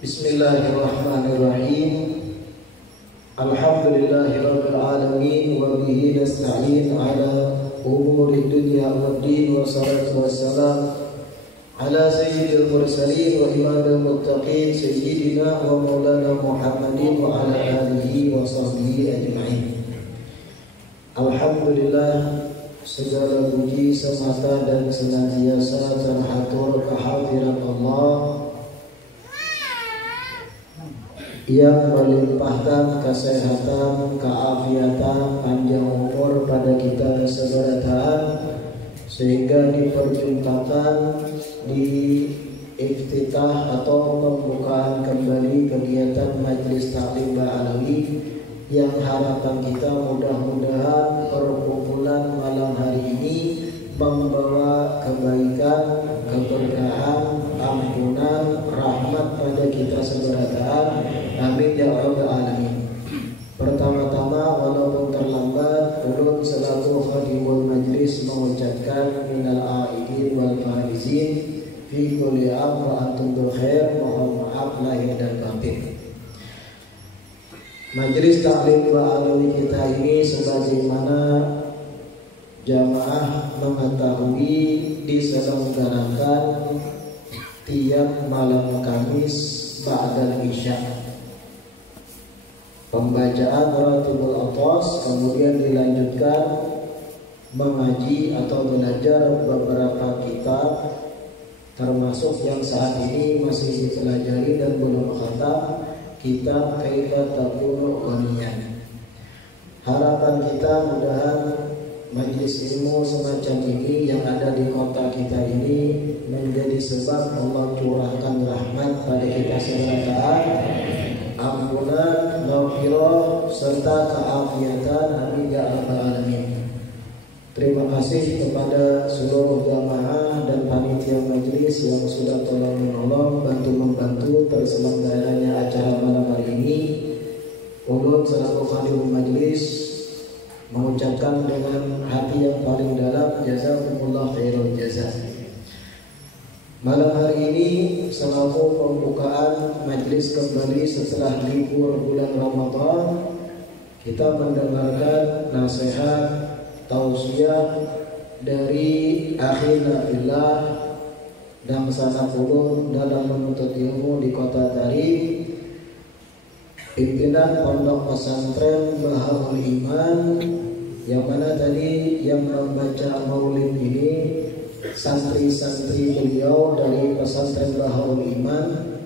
Bismillahirrahmanirrahim. Alhamdulillahirabbil alamin wa bihi nasta'in ala umuri dunya waddin wa salatu wassalam ala sayyidil mursalin wa imamil muttaqin sayyidina wa maulana Muhammadin wa ala alihi wa sahbihi ajma'in. Alhamdulillah, segala puji semata dan senantiasa terhatur kehadirat Allah yang melimpahkan kesehatan, keafiatan, panjang umur pada kita seberatan, sehingga diperjumpakan di iftitah atau pembukaan kembali kegiatan Majelis Taklim Ba'alawi yang harapan kita mudah-mudahan perkumpulan malam hari ini membawa kebaikan, keberkahan, ampunan, rahmat pada kita seberatan. Amin ya rabbal alamin. Pertama-tama, walaupun terlambat, ulun selaku khadimul majlis mengucapkan minal aidin wal faizin fi kulli am wa antum bil khair. Mohon maaf lahir dan batin. Majelis Taklim Ba'alawi kita ini sebagaimana jamaah mengetahui diselenggarakan tiap malam Kamis ba'dal Isya. Pembacaan Ratibul Athos, kemudian dilanjutkan mengaji atau belajar beberapa kitab, termasuk yang saat ini masih dipelajari dan belum khatam, kitab Kaifa Takunu Ghaniyan. Harapan kita mudahan majlis ilmu semacam ini yang ada di kota kita ini menjadi sebab Allah curahkan rahmat pada kita serentak, ampunan, maghfirah serta keafiatan. Amin ya rabbal alamin. Terima kasih kepada seluruh jamaah dan panitia majelis yang sudah tolong menolong, bantu membantu terselenggaranya acara malam hari ini. Ulun selaku khadimul majelis mengucapkan dengan hati yang paling dalam, jazakumullah khairul jazaa. Malam hari ini selaku pembukaan majelis kembali setelah libur bulan Ramadan, kita mendengarkan nasihat tausiah dari akhina fillah dan sana ulun dalam menuntut ilmu di kota Tarim, pimpinan pondok pesantren Baharul Iman, yang mana tadi yang membaca maulid ini santri-santri beliau dari pesantren Baharul Iman.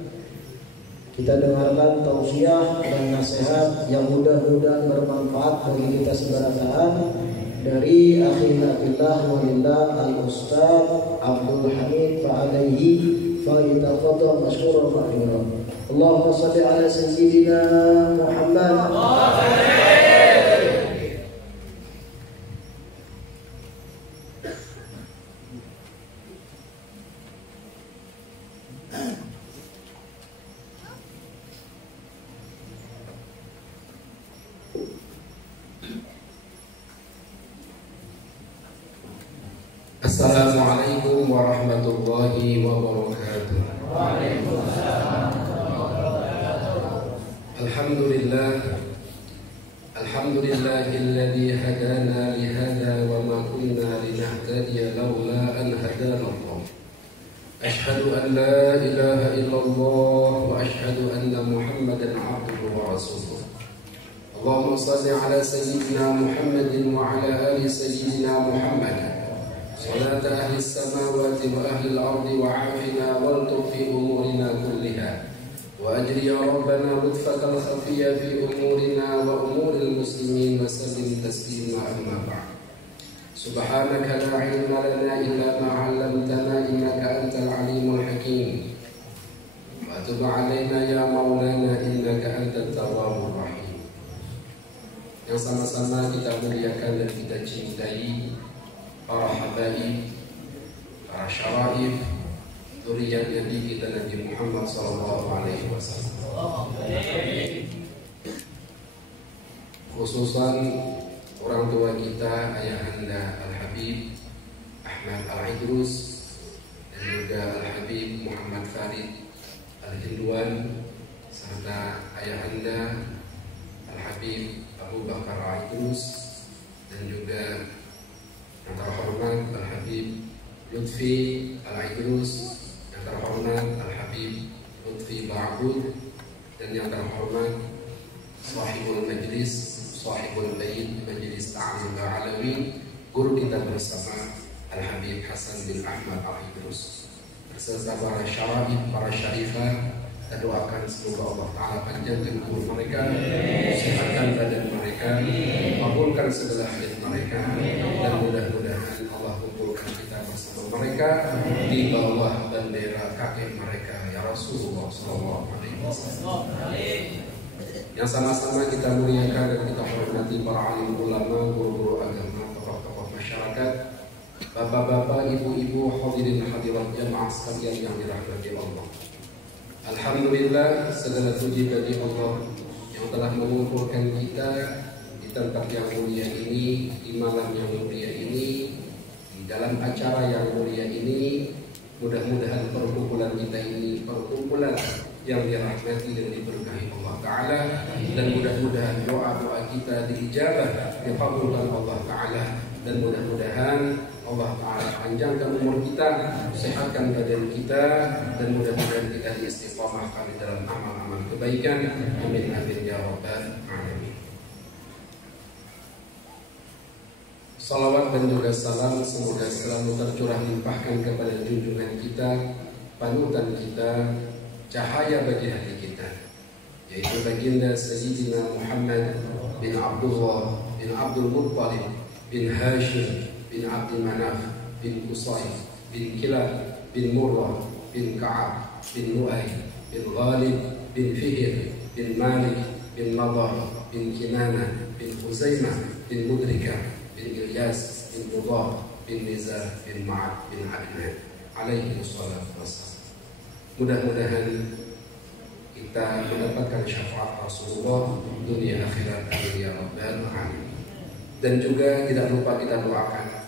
Kita dengarkan tausiah dan nasihat yang mudah-mudahan bermanfaat bagi kita seberatan dari akhina fillah walillah al-ustaz Abdul Hamid fa'alaihi fa'itafadhal masykuran ma'firan. Allahumma salli ala sayyidina Muhammad. Assalamualaikum warahmatullahi wabarakatuh. Alhamdulillah, alhamdulillahilladzi hadana lihada wa ma kunna linahtadiya laula an hadana Allah. Ashhadu an la ilaha illallah wa ashhadu anna Muhammadan abduhu wa rasuluh. Allahumma salli ala sayyidina Muhammadin wa ala ali sayyidina Muhammad. صلاة أهل السماوات وأهل الأرض وعافنا والطف في أمورنا كلها وأجر يا ربنا لطفك الخفي في أمورنا وأمور المسلمين وسلم تسليما أما بعد. سبحانك لا علم لنا إلا ما علمتنا إنك أنت العليم الحكيم وتب علينا يا مولانا إنك أنت التواب الرحيم. Yang sama-sama kita muliakan dan kita cintai para habaib, para syaraif, zuriyat Nabi kita Nabi Muhammad sallallahu alaihi wasallam. Khususan orang tua kita, ayahanda Al-Habib Ahmad Al-Idrus dan juga Al-Habib Muhammad Farid Al-Hinduan serta ayahanda Al-Habib Abu Bakar Al-Idrus, dan juga yang terhormat Al-Habib Lutfi Al-Idrus, yang terhormat Al-Habib Lutfi Ba'bud, dan yang terhormat Sahibul Majlis, Sahibul Bait Majlis Ta'lim Al-Alawi, guru kita bersama Al-Habib Hasan bin Ahmad Al-Idrus, beserta para syarif, para syarifah. Kita doakan semoga Allah Ta'ala panjangkan umur mereka, sehatkan badan mereka, kabulkan segala hajat mereka, dan mudah-mudahan Allah kumpulkan kita bersama mereka di bawah bendera kakek mereka, ya Rasulullah SAW. Yang sama-sama kita muliakan dan kita hormati para alim ulama, guru-guru agama, tokoh-tokoh masyarakat, bapak-bapak, ibu-ibu, hadirin hadirat jamaah sekalian yang dirahmati Allah. Alhamdulillah, segala puji bagi Allah yang telah mengumpulkan kita di tempat yang mulia ini, di malam yang mulia ini, di dalam acara yang mulia ini. Mudah-mudahan perkumpulan kita ini perkumpulan yang dirahmati dan diberkahi Allah Ta'ala, dan mudah-mudahan doa-doa kita diijabah, dikabulkan Allah Ta'ala, dan mudah-mudahan Allah Ta'ala panjangkan umur kita, sehatkan badan kita, dan mudah-mudahan kita diistiqomahkan di dalam amal-amal kebaikan. Amin amin ya rabbal alamin. Salawat dan juga salam semoga selalu tercurah limpahkan kepada junjungan kita, panutan kita, cahaya bagi hati kita, yaitu baginda Sayyidina Muhammad bin Abdullah bin Abdul Muttalib bin Hashim bin Abdul Manaf bin Qusay bin Kilab bin Murrah bin Ka'ab bin Lu'ay bin Ghalib bin Fihr bin Malik bin Nadar bin Kinana bin Khuzaimah bin Mudrika bin Ilyas bin Mudar bin Nizar bin Ma'ad bin Adnan alaihi wassalatu wassalam. Mudah-mudahan kita mendapatkan syafaat Rasulullah dunia akhirat, amin ya rabbal alamin. Dan juga tidak lupa kita doakan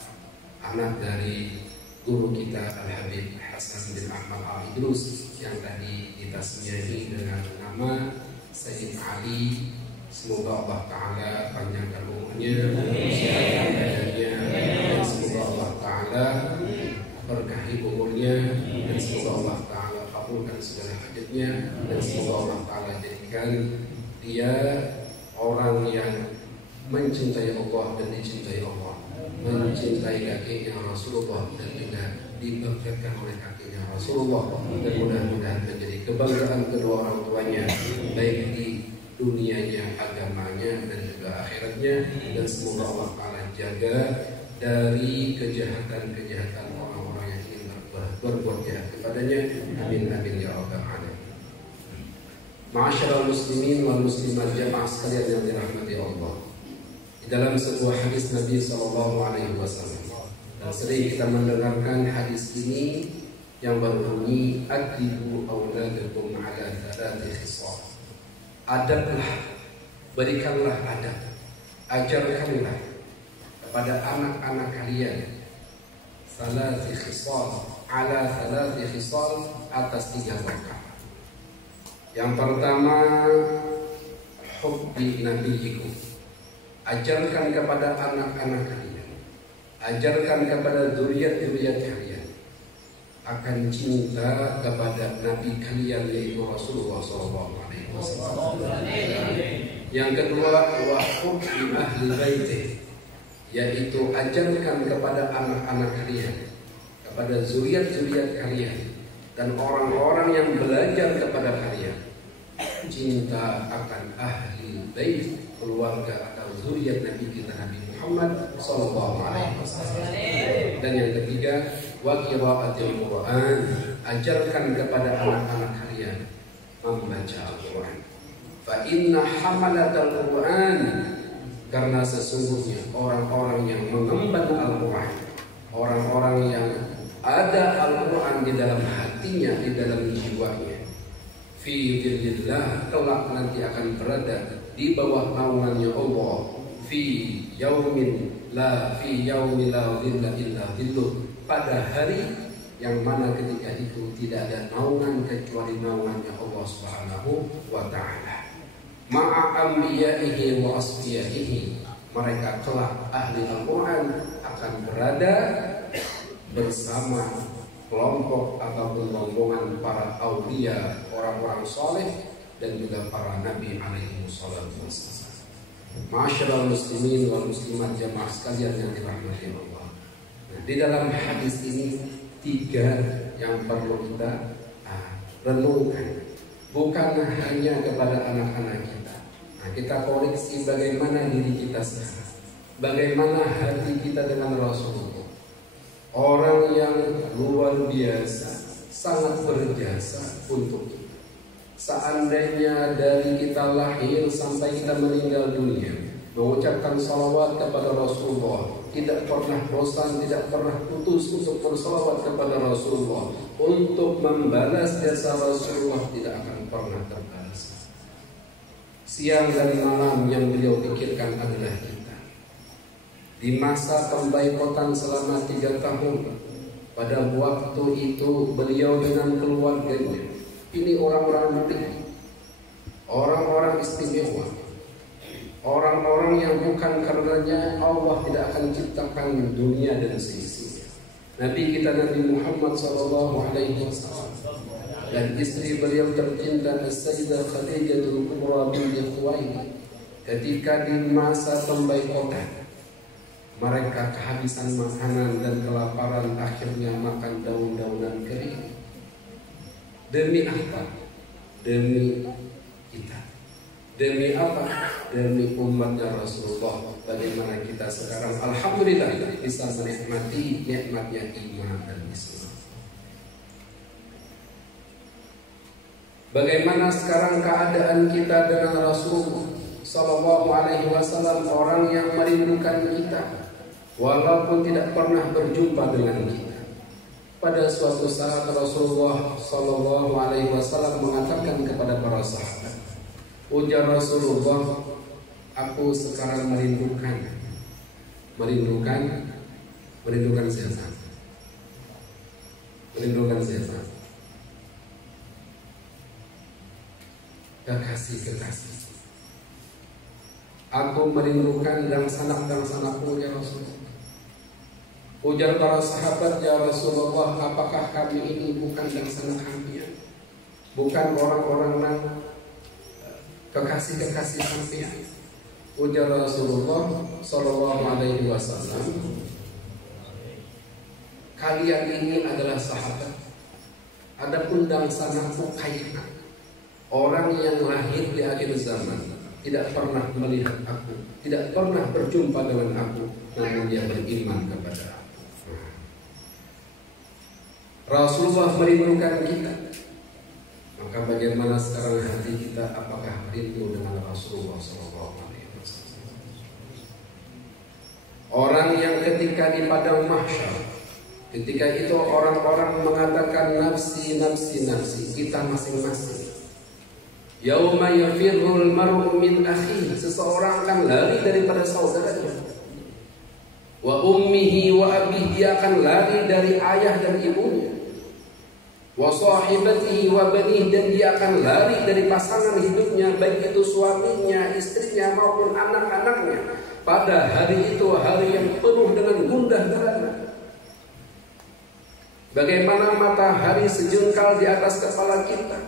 anak dari guru kita Al-Habib Hasan bin Ahmad Al-Idrus yang tadi kita semai dengan nama Sayyid Ali. Semoga Allah Ta'ala panjangkan umurnya, sehatkan badannya, dan semoga Allah Ta'ala berkahi umurnya, dan semoga Allah Ta'ala kabulkan segala hajatnya, dan semoga Allah Ta'ala jadikan dia orang yang mencintai Allah dan dicintai Allah, mencintai kakeknya Rasulullah dan juga dibanggakan oleh kakeknya Rasulullah, dan mudah-mudahan menjadi kebanggaan kedua orang tuanya baik di dunianya, agamanya, dan juga akhiratnya, dan semoga Allah Ta'ala jaga dari kejahatan-kejahatan orang-orang yang ingin berbuat jahat kepadanya. Amin amin ya rabbal alamin. Ma'asyiral muslimin wal muslimat jamaah sekalian yang dirahmati Allah. Di dalam sebuah hadis Nabi SAW, dan sering kita mendengarkan hadis ini yang berbunyi adibu auladakum ala thalathi khisal. Adablah, berikanlah adab, ajarkanlah kepada anak-anak kalian thalathi khisal, ala thalathi khisal, atas 3 perkara. Yang pertama, hubbi nabiyikum. Ajarkan kepada anak-anak kalian, ajarkan kepada zuriat-zuriat kalian akan cinta kepada Nabi kalian, yaitu Rasulullah SAW. Yang kedua, wa hubbi ahli baitih, yaitu ajarkan kepada anak-anak kalian, kepada zuriat-zuriat kalian, dan orang-orang yang belajar kepada kalian, cinta akan ahli bait, keluarga atau zuriat Nabi kita Nabi Muhammad SAW. Dan yang ketiga, wa qiraatil Quran, ajarkan kepada anak-anak kalian membaca Al-Quran. Fa inna hamalatal Quran, karena sesungguhnya orang-orang yang mengemban Al-Quran, orang-orang yang ada Al-Quran di dalam hatinya, di dalam jiwanya, fi dzillillah, kelak nanti akan berada di bawah naungannya Allah, fi yaumin la dhilla illa dhilluh, pada hari yang mana ketika itu tidak ada naungan kecuali naungannya Allah Subhanahu wa ta'ala. Ma'a anbiya'ihi wa asfiyaihi, mereka kelak ahli Al-Quran akan berada bersama kelompok ataupun rombongan para aulia, orang-orang soleh, dan juga para nabi alaihi wassalatu wassalam. Ma'asyiral muslimin wal muslimat jamaah sekalian yang dirahmati Allah. Nah, di dalam hadis ini 3 yang perlu kita renungkan, bukan hanya kepada anak-anak kita. Nah, kita koreksi bagaimana diri kita sekarang, bagaimana hati kita dengan Rasulullah, orang yang luar biasa, sangat berjasa untuk kita. Seandainya dari kita lahir sampai kita meninggal dunia mengucapkan salawat kepada Rasulullah, tidak pernah bosan, tidak pernah putus untuk bersalawat kepada Rasulullah, untuk membalas jasa Rasulullah, tidak akan pernah terbalas. Siang dan malam yang beliau pikirkan adalah kita. Di masa pembaikotan selama 3 tahun, pada waktu itu beliau dengan keluarganya, ini orang-orang mulia, orang-orang istimewa, orang-orang yang bukan karenanya Allah tidak akan ciptakan dunia dan seisinya. Nabi kita Nabi Muhammad SAW dan istri beliau tercinta Sayyidah Khadijatul Kubra binti Khuwailid, ketika di masa pembaikotan mereka kehabisan makanan dan kelaparan, akhirnya makan daun-daunan kering. Demi apa? Demi kita. Demi apa? Demi umatnya Rasulullah. Bagaimana kita sekarang alhamdulillah bisa menikmati nikmatnya iman dan Islam. Bagaimana sekarang keadaan kita dengan Rasulullah Sallallahu Alaihi Wasallam, orang yang merindukan kita walaupun tidak pernah berjumpa dengan kita. Pada suatu saat Rasulullah Sallallahu Alaihi Wasallam mengatakan kepada para sahabat, ujar Rasulullah, aku sekarang merindukan siapa? Merindukan siapa? Kekasih. Aku merindukan dan sanak-sanakku ya Rasulullah. Ujar para sahabat, ya Rasulullah, apakah kami ini bukan dan sanak kami? Bukan orang-orang yang kekasih sampean? Ujar Rasulullah Sallallahu Alaihi Wasallam, kalian ini adalah sahabat. Adapun dan sanakku kaitan, orang yang lahir di akhir zaman, tidak pernah melihat aku, tidak pernah berjumpa dengan aku, namun dia beriman kepada aku. Rasulullah merindukan kita. Maka bagaimana sekarang hati kita, apakah rindu dengan Rasulullah SAW? Orang yang ketika di padang mahsyar, ketika itu orang-orang mengatakan nafsi, kita masing-masing. Yauma yafirrul mar'u min akhihi, seseorang akan lari daripada saudaranya. Wa ummihi wa abihi, dia akan lari dari ayah dan ibunya. Wa sahibatihi wa banihi, dan dia akan lari dari pasangan hidupnya, baik itu suaminya, istrinya maupun anak-anaknya. Pada hari itu, hari yang penuh dengan gundah gulana. Bagaimana matahari sejengkal di atas kepala kita,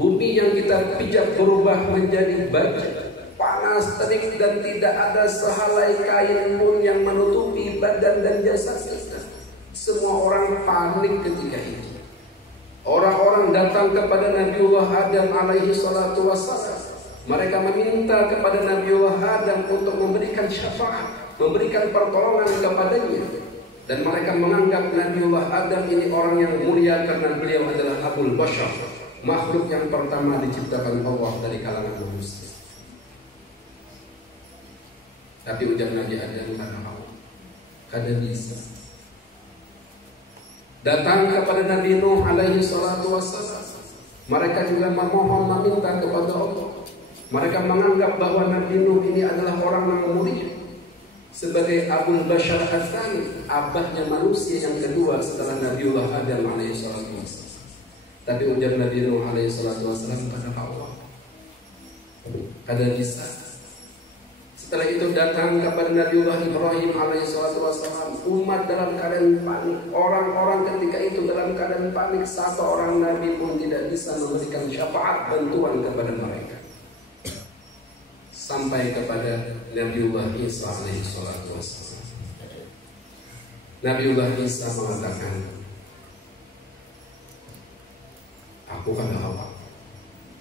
bumi yang kita pijak berubah menjadi baja, panas, terik, dan tidak ada sehelai kain pun yang menutupi badan dan jasad kita. Semua orang panik ketika itu. Orang-orang datang kepada Nabiullah Adam alaihi salatu wassalam. Mereka meminta kepada Nabiullah Adam untuk memberikan syafaat, memberikan pertolongan kepadanya. Dan mereka menganggap Nabiullah Adam ini orang yang mulia karena beliau adalah Abul Bashar, makhluk yang pertama diciptakan Allah dari kalangan manusia. Tapi ujar Nabi Adam, kada bisa. Datang kepada Nabi Nuh alaihi salatu wassalam. Mereka juga memohon, meminta kepada Allah. Mereka menganggap bahwa Nabi Nuh ini adalah orang yang mulia. sebagai Abul Bashar Ats-Tsani, abahnya manusia yang kedua setelah Nabiullah Adam alaihissalam. Tapi ujar Nabi Nuh alaihissalam pada Hawa, ada Isa. Setelah itu datang kepada Nabiullah Ibrahim alaihissalam, umat dalam keadaan panik. Orang-orang ketika itu dalam keadaan panik. Satu orang Nabi pun tidak bisa memberikan syafaat bantuan kepada mereka. Sampai kepada Nabiullah Isa alaihissalam. Nabiullah Isa mengatakan, aku kan Allah,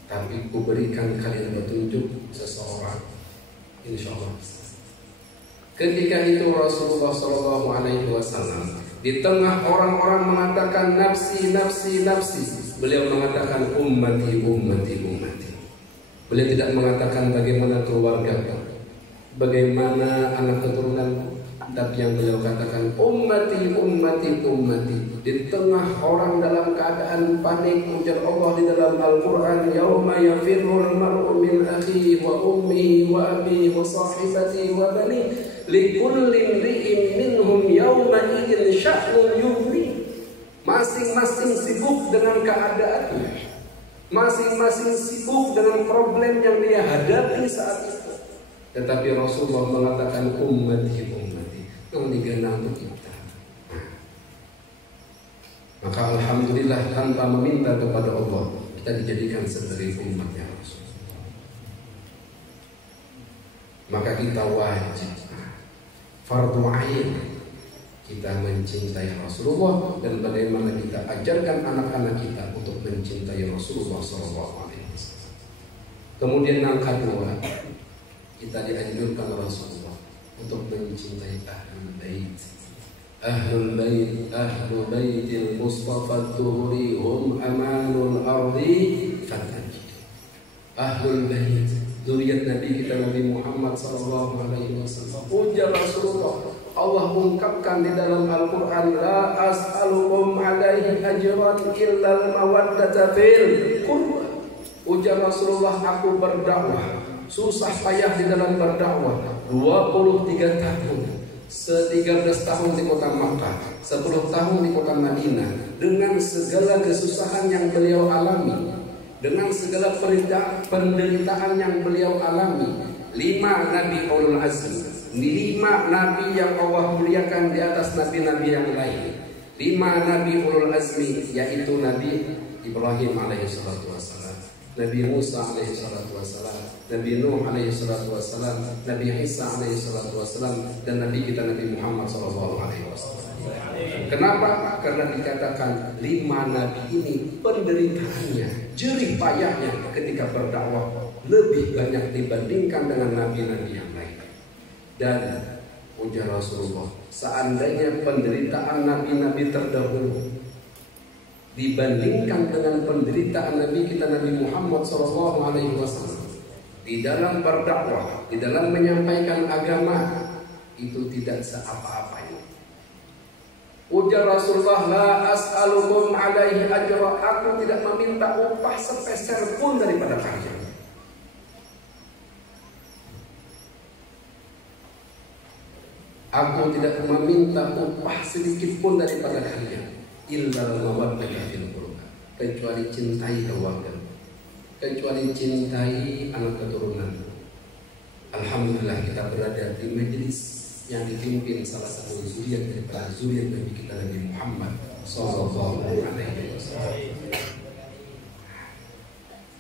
tapi kuberikan kalian petunjuk seseorang, insya Allah. Ketika itu Rasulullah SAW di tengah orang-orang mengatakan nafsi, nafsi, nafsi, beliau mengatakan ummati, ummati, ummati. Beliau tidak mengatakan bagaimana keluarga, bagaimana anak keturunanku, tapi yang beliau katakan ummati, ummati, ummati. Di tengah orang dalam keadaan panik, ujar Allah di dalam Al-Quran, yauma yafirrul mar'u min akhihi wa ummihi wa abihi wa sahibatihi wa banihi likulli imri'in minhum yawma idzin sya'nun yughni. Masing-masing sibuk dengan keadaannya, masing-masing sibuk dengan problem yang dia hadapi saat itu. Tetapi Rasulullah mengatakan ummati, ummati, yang digenang untuk kita. Maka alhamdulillah tanpa meminta kepada Allah, kita dijadikan sebagai umatnya Rasulullah. Maka kita wajib, fardu ain, kita mencintai Rasulullah, dan bagaimana kita ajarkan anak-anak kita untuk mencintai Rasulullah SAW. Kemudian yang kedua, kita dianjurkan Rasulullah untuk mencintai Ahlul Bait. Ahlul Bait, Ahlul Baitil Mustafa Tuhri hum amanul ardi fatajid. Ahlul Bait, zuriat Nabi kita Nabi Muhammad SAW. Ujar Rasulullah, Allah ungkapkan di dalam Al-Quran, la as'alukum alaihi ajran illa al-mawaddata fil qurba. Ujar Rasulullah, aku berdakwah susah payah di dalam berdakwah 23 tahun, 13 tahun di kota Makkah, 10 tahun di kota Madinah, dengan segala kesusahan yang beliau alami, dengan segala penderitaan yang beliau alami. 5 Nabi Ulul Azmi, 5 Nabi yang Allah muliakan di atas Nabi-Nabi yang lain. 5 Nabi Ulul Azmi, yaitu Nabi Ibrahim alaihissalatu wassalam, Nabi Musa alaihissalatu wassalam, Nabi Nuh alaihissalatu wassalam, Nabi Isa alaihissalatu wassalam, dan Nabi kita Nabi Muhammad sallallahu alaihi wasallam. Kenapa? Karena dikatakan 5 Nabi ini penderitaannya, jerih payahnya ketika berdakwah lebih banyak dibandingkan dengan Nabi-Nabi yang lain. Dan ujar Rasulullah, seandainya penderitaan Nabi-Nabi terdahulu dibandingkan dengan penderitaan Nabi kita Nabi Muhammad SAW di dalam berdakwah, di dalam menyampaikan agama, itu tidak seapa-apanya. Ujar Rasulullah, la as'alukum alaihi ajra, aku tidak meminta upah sepeser pun daripada kalian. Aku tidak meminta upah sedikit pun daripada kalian. Illal mawaddata fil qurba, kecuali cintai keluarga, kecuali cintai anak keturunan. Alhamdulillah kita berada di majelis yang dipimpin salah satu zuriat daripada zuriat Nabi kita Nabi Muhammad sallallahu alaihi wasallam.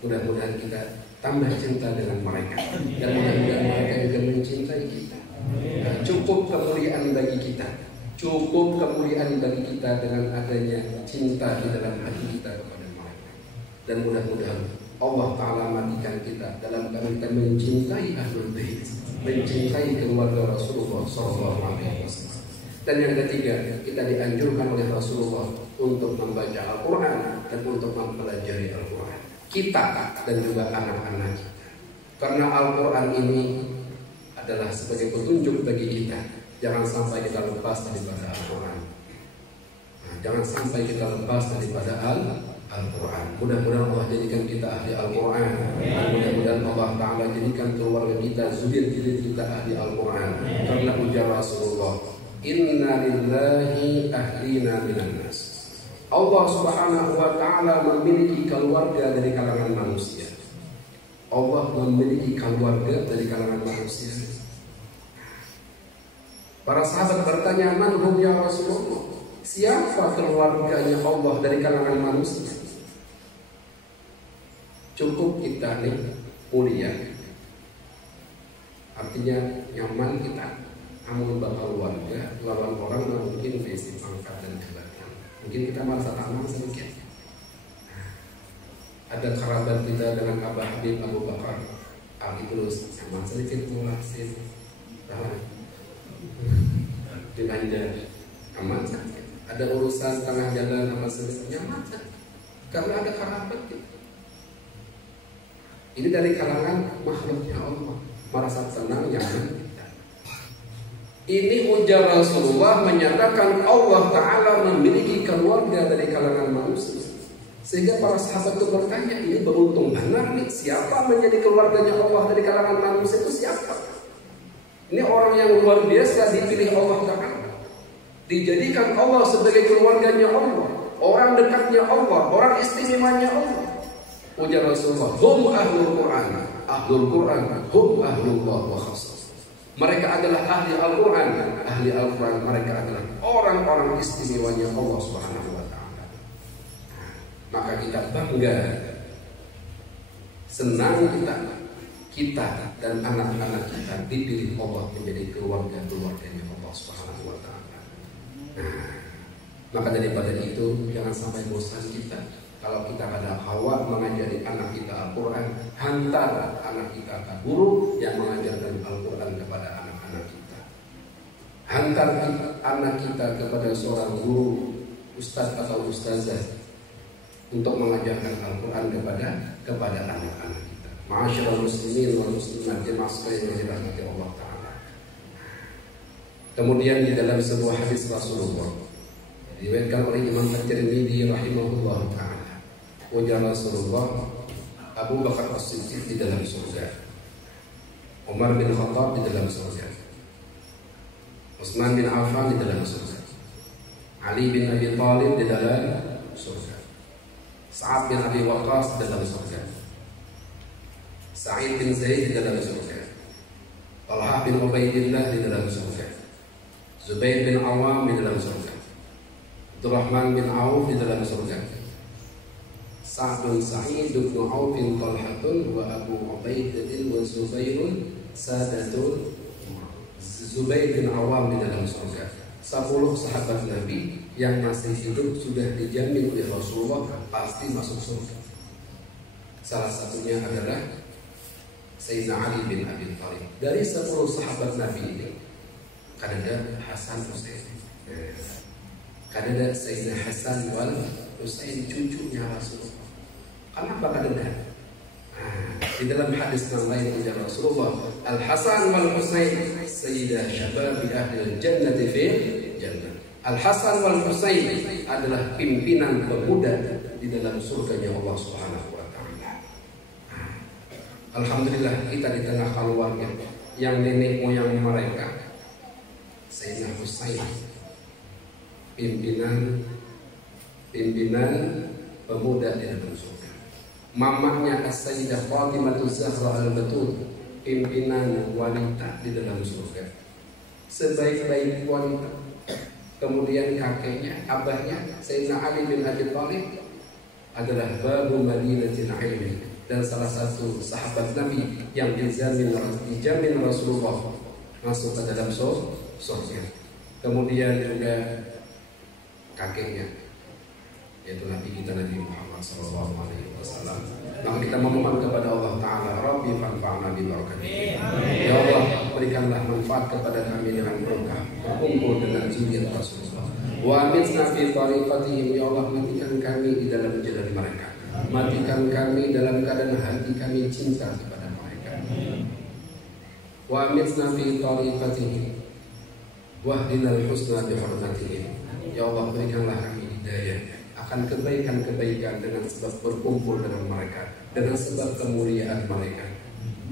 Mudah-mudahan kita tambah cinta dengan mereka, dan mudah-mudahan mereka juga mencintai kita. Nah, cukup kemuliaan bagi kita, cukup kemuliaan bagi kita dengan adanya cinta di dalam hati kita kepada mereka. Dan mudah-mudahan Allah Ta'ala matikan kita dalam kita mencintai Ahlul Bait, mencintai keluarga Rasulullah SAW. Dan yang ketiga, kita dianjurkan oleh Rasulullah untuk membaca Al-Quran dan untuk mempelajari Al-Quran, kita dan juga anak-anak kita. Karena Al-Quran ini adalah sebagai petunjuk bagi kita. Jangan sampai kita lepas daripada Al-Quran. Nah, jangan sampai kita lepas daripada Al-Quran. Mudah-mudahan Allah jadikan kita ahli Al-Quran. Mudah-mudahan Allah Allah Ta'ala jadikan keluarga kita, zuriat kita ahli Al-Quran. Karena ujar Rasulullah, inna lillahi ahlina minan nas. Allah Subhanahu wa Ta'ala memiliki keluarga dari kalangan manusia. Allah memiliki keluarga dari kalangan manusia. Para sahabat bertanya, man hum ya Rasulullah? Siapa keluarganya Allah dari kalangan manusia? Cukup kita nih mulia, artinya nyaman kita, amun bakal keluarga lawan orang mungkin basic pangkat dan jabatan. Mungkin kita merasa aman sedikit. Ada kerabat kita dengan Abah Habib Abu Bakar Ali terus aman sedikit pula sih. Di Banjar aman saja. Ada urusan tengah jalan sama sedikit nyaman saja. Karena ada kerabat kita. Ini dari kalangan makhluknya Allah, merasa tenang nyaman kita. Ini ujar Rasulullah menyatakan Allah Ta'ala memiliki keluarga dari kalangan manusia. Sehingga para sahabat itu bertanya, ini beruntung benar nih, siapa menjadi keluarganya Allah dari kalangan manusia itu siapa? Ini orang yang luar biasa dipilih Allah Ta'ala, dijadikan Allah sebagai keluarganya Allah, orang dekatnya Allah, orang istimewanya Allah. Ujar Rasulullah, hum ahlul Quran, ahlul Quran, hum ahlullah wa khassas. Mereka adalah ahli Al-Quran, ahli Al-Quran. Mereka adalah orang-orang istimewanya Allah Subhanahu wa Ta'ala. Maka kita bangga, senang kita dan anak-anak kita dipilih Allah menjadi keluarganya Allah Subhanahu wa Ta'ala. Maka daripada itu jangan sampai bosan kita. Kalau kita ada hawa mengajari anak kita Al-Quran, hantar anak kita ke guru yang mengajarkan Al-Quran kepada anak-anak kita. Hantar anak kita kepada seorang guru, ustaz atau ustazah, untuk mengajarkan Al-Quran kepada anak-anak kita. Ma'asyiral muslimin wal muslimat jemaah sekalian yang dirahmati Allah Ta'ala. Kemudian di dalam sebuah hadis Rasulullah diriwayatkan oleh Imam At-Tirmidzi rahimahullah Ta'ala, ujar Rasulullah, Abu Bakar As-Siddiq di dalam surga, Umar bin Khattab di dalam surga, Utsman bin Affan di dalam surga, Ali bin Abi Thalib di dalam surga, Sa'ad bin Abi Waqqas di dalam surga, Sa'id bin Zaid di dalam surga, Talha bin Ubaidillah di dalam surga, Zubair bin Awam di dalam surga, Abdurrahman bin Auf di dalam surga, Sa'dun Sa'id bin Auf bin Talhatun wa Abu Ubaidah wa Zubairun Sadatun. Zubair bin Awam di dalam surga. 10 sahabat Nabi yang masih hidup sudah dijamin oleh Rasulullah pasti masuk surga. Salah satunya adalah Sayyidina Ali bin Abi Thalib. Dari 10 sahabat Nabi ini kadada Hasan Husain, kadada Sayyidina Hasan wal Husain, cucunya Rasulullah. Kenapa kadada? Di dalam hadis yang lain ujar Rasulullah, Al Hasan wal Husain sayyidah syababi ahli jannati fil jannah. Al Hasan wal Husain adalah pimpinan pemuda di dalam surganya Allah Subhanahu wa Ta'ala. Alhamdulillah kita di tengah keluarga yang nenek moyang mereka Sayyidina Husain, pimpinan pemuda di dalam surga. Mamahnya As-Sayyidah Fatimah Zahra Al-Batul, pimpinan wanita di dalam surga, sebaik-baik wanita. Kemudian kakeknya, abahnya Sayyidina Ali bin Abi Thalib adalah babu Madinatil Ilmi dan salah satu sahabat Nabi yang dijamin Rasulullah masuk ke dalam surga. Kemudian juga kakeknya, yaitu Nabi kita Nabi Muhammad SAW. Maka kita memohon kepada Allah Ta'ala, Rabbi fanfa'na bi barakatihi. Ya Allah, berikanlah manfaat kepada kami dengan berkah berkumpul dengan zuriat Rasulullah. Wa amitna fi tariqatihim. Ya Allah, matikan kami di dalam jalan mereka. Matikan kami dalam keadaan hati kami cinta kepada mereka. Wa amitna fi tariqatihim wahdinal husna bi hurmatihim. Ya Allah, berikanlah kami hidayah akan kebaikan-kebaikan dengan sebab berkumpul dengan mereka, dengan sebab kemuliaan mereka.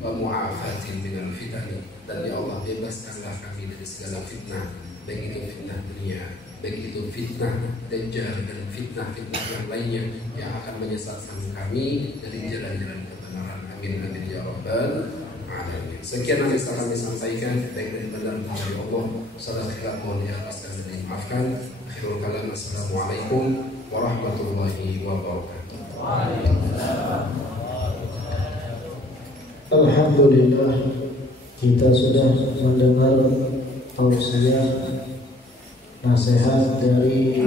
wa mu'afatin minal fitani, dan ya Allah bebaskanlah kami dari segala fitnah, baik itu fitnah dunia, baik itu fitnah dajjal dan fitnah-fitnah yang lainnya yang akan menyesatkan kami dari jalan-jalan kebenaran. Amin amin ya rabbal alamin. Sekian yang bisa kami sampaikan, baik dari benar dari Allah. Salah khilaf mohon diataskan dan dimaafkan. Akhirul kalam, assalamualaikum warahmatullahi wabarakatuh. Alhamdulillah, kita sudah mendengar tausiah nasihat dari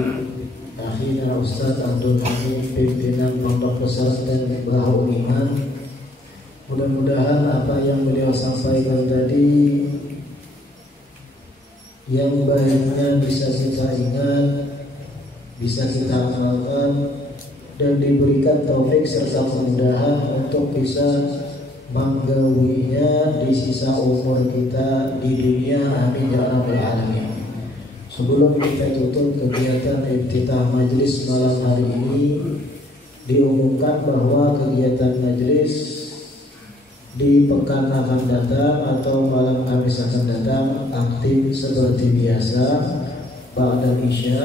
akhina Ustaz Abdul Hamid, pimpinan Pondok Pesantren Bahaul Iman. Mudah-mudahan apa yang beliau sampaikan tadi yang baiknya bisa kita ingat, bisa kita amalkan, dan diberikan taufik serta kemudahan untuk bisa menggawinya di sisa umur kita di dunia. Amin ya rabbal alamin. Sebelum kita tutup kegiatan iftitah majelis malam hari ini, diumumkan bahwa kegiatan majelis di pekan akan datang atau malam Kamis akan datang aktif seperti biasa. Ba'da Isya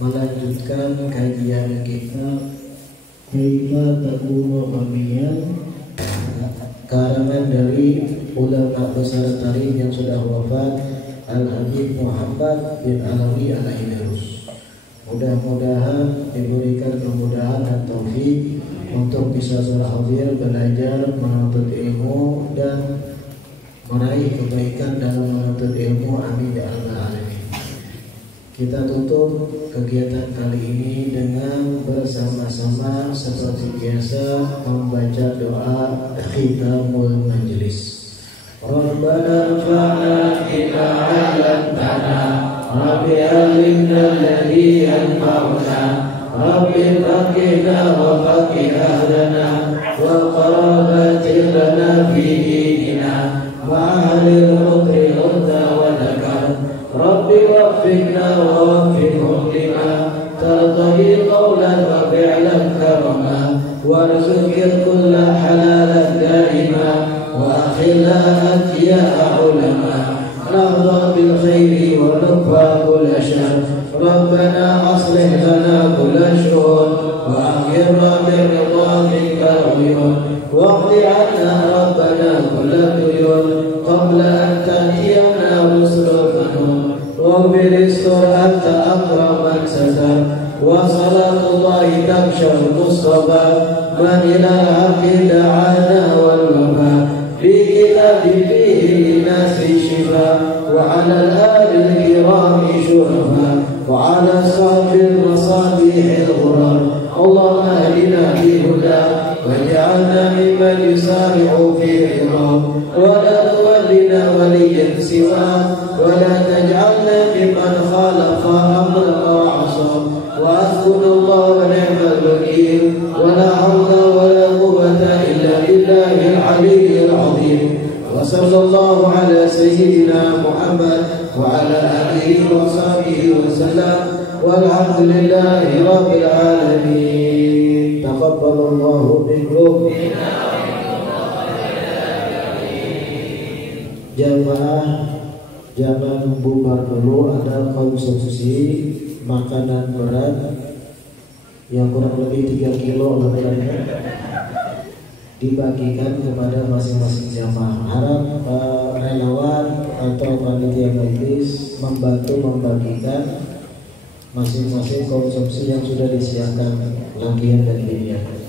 melanjutkan kajian kita Kaifa Takunu Qawiyyan, karangan dari ulama besar tarikh yang sudah wafat, Al-Habib Muhammad bin Alawi Al-Aidarus. Mudah-mudahan diberikan kemudahan dan taufik untuk bisa berhadir, belajar, menuntut ilmu dan meraih kebaikan dalam menuntut ilmu. Amin ya rabbal alamin. Kita tutup kegiatan kali ini dengan bersama-sama seperti biasa membaca doa khitamul majlis. Rabbana fa'na bima 'allamtana, Rabbi 'allimna alladhi yanfa'una, Rabbi faqihna wa faqih ahlana, wa qarabatir lana fi dinina, wa ahlil udri unta wa nakar, Rabbi waffiqna wa waffiqhum lima tardahi qawlan wa fi'lan karama, warzuqir kulla halalan daima, wa akhilna atya'a ulama, nahda bil khairi wa nukfa kulla syar, Rabbana aslih lana kulla syu'un, wa akhirna birridha minka uyun, waqdi 'anna Rabbana kulla duyun, qabla an ta'tiyana rusulul manun, waghfir sur'ata akraman sadar, wa salatullahi tamshal mustafa, man ila haqqi da'ana wal waba, bi kitabi fihi nasi shifa, wa 'ala al-ali al-kirami syurafa, وعلى صاحب المصابيح الغرر. اللهم اهدنا في هدى واجعلنا ممن يسارع في رضاه، ولا تولنا وليا سواه، ولا تجعلنا ممن خالف امرك وعصاه، وحسبنا الله ونعم الوكيل، ولا حول ولا قوه الا بالله العلي العظيم. وصلى الله على سيدنا محمد وعلى آله وصحبه وسلم، والحمد لله رب العالمين. تقبل الله منكم. Jamaah jangan bubar dulu, ada konsumsi makanan berat yang kurang lebih 3 kilo dibagikan kepada masing-masing jamaah. Harap relawan atau panitia majelis membantu membagikan masing-masing konsumsi yang sudah disiapkan lagian dan diniatkan.